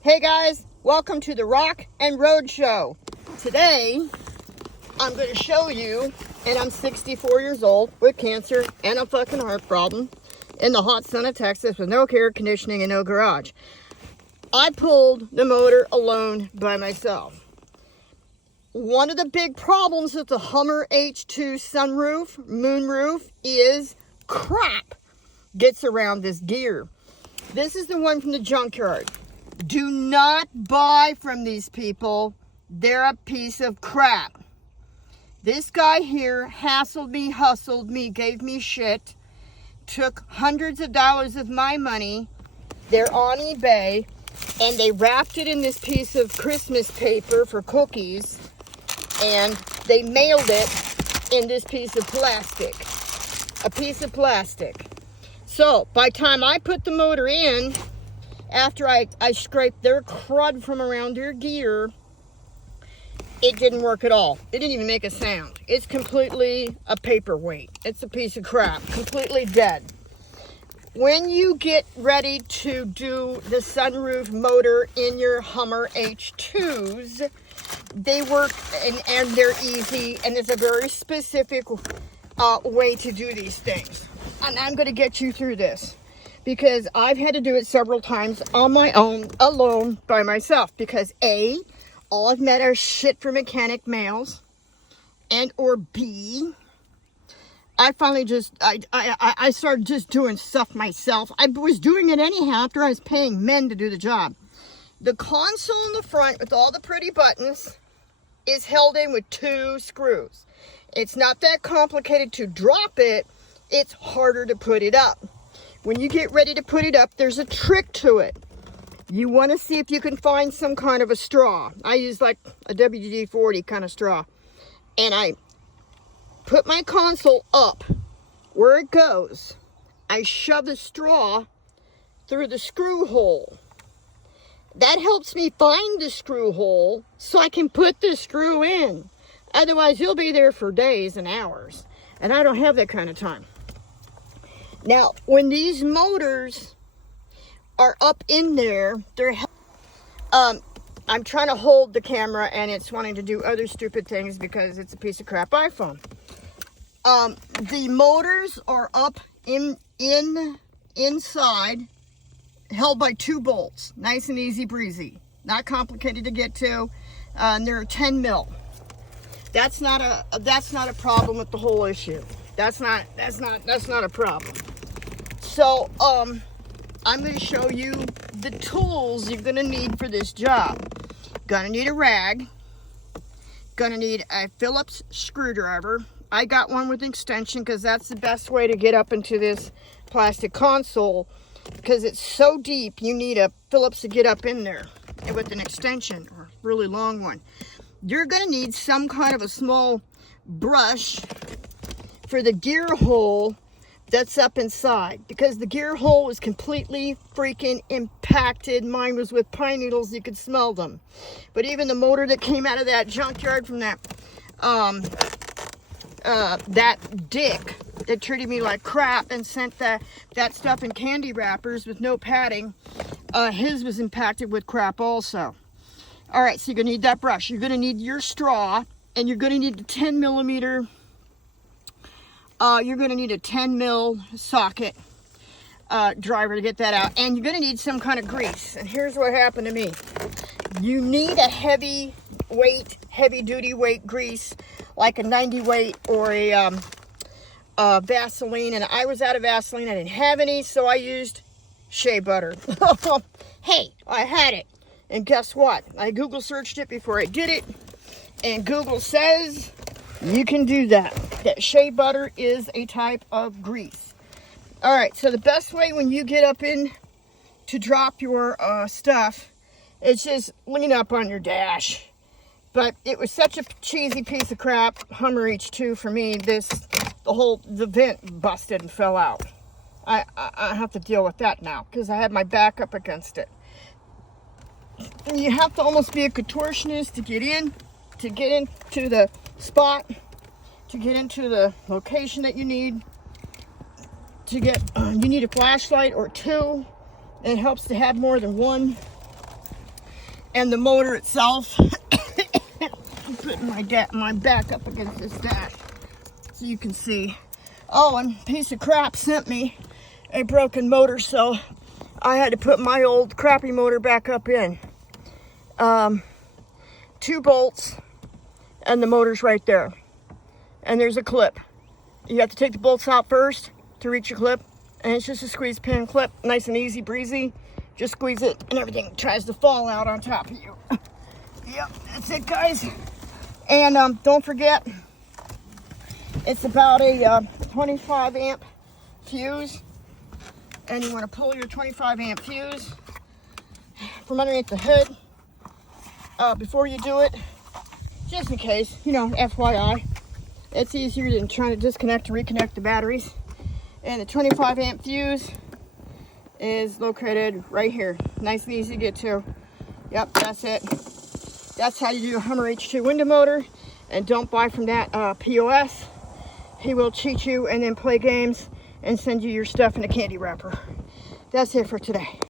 Hey guys, welcome to the Rock and Road Show. Today, I'm going to show you, and I'm 64 years old with cancer and a fucking heart problem in the hot sun of Texas with no air conditioning and no garage. I pulled the motor alone by myself. One of the big problems with the Hummer H2 Sunroof Moonroof is crap gets around this gear. This is the one from the junkyard. Do not buy from these people. They're a piece of crap. This guy here hassled me, hustled me, gave me shit, took hundreds of dollars of my money. They're on eBay, and they wrapped it in this piece of Christmas paper for cookies, and they mailed it in this piece of plastic. A piece of plastic. So, by the time I put the motor in, after I scraped their crud from around their gear, it didn't work at all. It didn't even make a sound. It's completely a paperweight. It's a piece of crap. Completely dead. When you get ready to do the sunroof motor in your Hummer H2s, they work and they're easy, and it's a very specific way to do these things. And I'm going to get you through this, because I've had to do it several times on my own, alone, by myself. Because A, all I've met are shit for mechanic males, and or B, I finally I started just doing stuff myself. I was doing it anyhow after I was paying men to do the job. The console in the front with all the pretty buttons is held in with 2 screws. It's not that complicated to drop it. It's harder to put it up. When you get ready to put it up, there's a trick to it. You want to see if you can find some kind of a straw. I use like a WD-40 kind of straw. And I put my console up where it goes. I shove the straw through the screw hole. That helps me find the screw hole so I can put the screw in. Otherwise, you'll be there for days and hours. And I don't have that kind of time. Now, when these motors are up in there, they're I'm trying to hold the camera and it's wanting to do other stupid things because it's a piece of crap iPhone. The motors are up inside, held by 2 bolts. Nice and easy breezy. Not complicated to get to. And they're 10 mil. That's not a problem with the whole issue. That's not a problem. So, I'm going to show you the tools you're going to need for this job. Gonna need a rag. Gonna need a Phillips screwdriver. I got one with an extension because that's the best way to get up into this plastic console, because it's so deep you need a Phillips to get up in there with an extension, or a really long one. You're going to need some kind of a small brush for the gear hole that's up inside, because the gear hole is completely freaking impacted. Mine was with pine needles. You could smell them. But even the motor that came out of that junkyard from that dick that treated me like crap and sent that stuff in candy wrappers with no padding, his was impacted with crap also. All right, so you're going to need that brush. You're going to need your straw, and you're going to need the 10 millimeter. You're going to need a 10 mil socket driver to get that out. And you're going to need some kind of grease. And here's what happened to me. You need a heavy duty weight grease, like a 90 weight or a Vaseline. And I was out of Vaseline. I didn't have any, so I used shea butter. Hey, I had it. And guess what? I Google searched it before I did it, and Google says you can do that. That shea butter is a type of grease. All right, so the best way when you get up in to drop your stuff is just lean up on your dash. But it was such a cheesy piece of crap, Hummer H2 for me, the vent busted and fell out. I have to deal with that now because I had my back up against it. And you have to almost be a contortionist to get into the spot, to get into the location that you need. You need a flashlight or 2. And it helps to have more than one. And the motor itself, I'm putting my back up against this dash so you can see. Oh, and piece of crap sent me a broken motor, so I had to put my old crappy motor back up in. 2 bolts, and the motor's right there. And there's a clip. You have to take the bolts out first to reach your clip, and it's just a squeeze pin clip, nice and easy breezy. Just squeeze it and everything tries to fall out on top of you. Yep, that's it, guys. And don't forget, it's about a 25 amp fuse, and you want to pull your 25 amp fuse from underneath the hood before you do it, just in case, you know, FYI. It's easier than trying to disconnect and reconnect the batteries. And the 25 amp fuse is located right here. Nice and easy to get to. Yep, that's it. That's how you do a Hummer H2 window motor. And don't buy from that POS. He will cheat you and then play games and send you your stuff in a candy wrapper. That's it for today.